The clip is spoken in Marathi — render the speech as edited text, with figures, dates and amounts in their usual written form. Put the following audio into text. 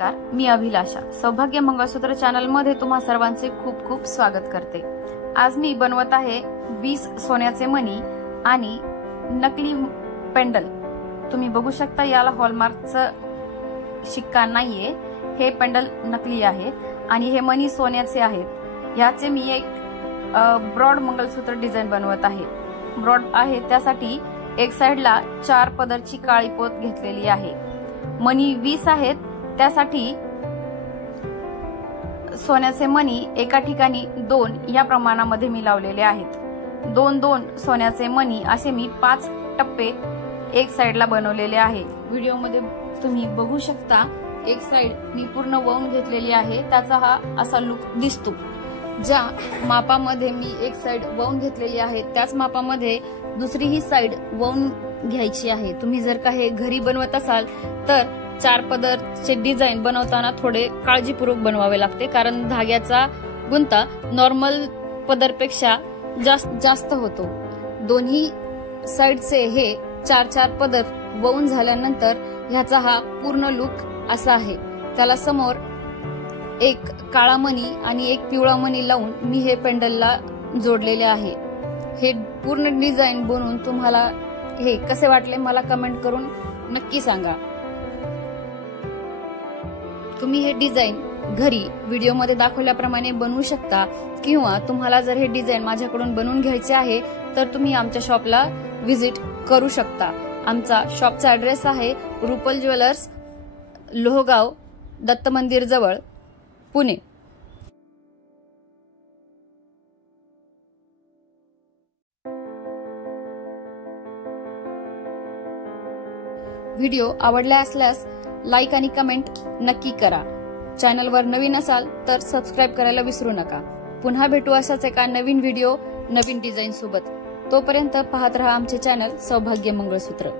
नमस्कार, मी अभिलाषा सौभाग्य मंगळसूत्र चॅनल मध्ये तुम्हा सर्वांचे खूप खूप स्वागत करते। आज मी बनवत आहे 20 सोन्याचे मणी आणि नकली पेंडल। तुम्ही बघू शकता याला हॉलमार्कचा शिक्का नाहीये, हे पेंडल नकली आहे आणि हे मणी सोन्याचे आहेत। याचे मी एक ब्रॉड मंगळसूत्र डिझाइन बनवत आहे। ब्रॉड आहे त्यासाठी एक साइडला 4 पदरची काळी पोत घेतलेली आहे। मणी 20 आहेत त्यासाठी सोन्याचे मणी एका ठिकाणी 2 या प्रमाणामध्ये मी लावलेले आहेत। 2-2 सोन्याचे मणी असे मी 5 टप्पे एक साइडला बनवलेले आहे। व्हिडिओमध्ये तुम्ही बघू शकता एक साइड मी पूर्ण वळून घेतलेली आहे, त्याचा हा असा लुक दिसतो। ज्या मापामध्ये मी एक साइड वळून घेतलेली आहे त्याच मापामध्ये दुसरी ही साइड वळून घ्यायची आहे। तुम्ही जर का हे घरी बनवत असाल तर 4 पदरचे डिझाइन बनवताना थोडे काळजीपूर्वक बनवावे लागते, कारण धाग्याचा गुंता नॉर्मल पदरपेक्षा जास्त होतो। दोन्ही साइडचे हे 4-4 पदर वळून झाल्यानंतर ह्याचा हा पूर्ण लुक असा आहे। त्याला समोर एक काळा मणी आणि एक पिवळा मणी लावून मी हे पेंडलला जोडलेले आहे। हे पूर्ण डिझाइन बनवून तुम्हाला हे कसे वाटले मला कमेंट करून नक्की सांगा। तुम्ही हे डिझाइन घरी व्हिडिओमध्ये दाखवल्याप्रमाणे बनवू शकता, किंवा तुम्हाला जर हे डिझाइन माझ्याकडून बनवून घ्यायचे आहे तर तुम्ही आमच्या शॉपला व्हिजिट करू शकता। आमचा शॉपचा ऍड्रेस आहे रुपल ज्वेलर्स, लोहगाव, दत्त मंदिर जवळ, पुणे। व्हिडिओ आवडला असल्यास लाईक आणि कमेंट नक्की करा। चॅनलवर नवीन असाल तर सबस्क्राइब करायला विसरू नका। पुन्हा भेटू अशाच एका नवीन व्हिडिओ नवीन डिझाइन सोबत। तोपर्यंत पाहत रहा आमचे चॅनल सौभाग्य मंगळसूत्र।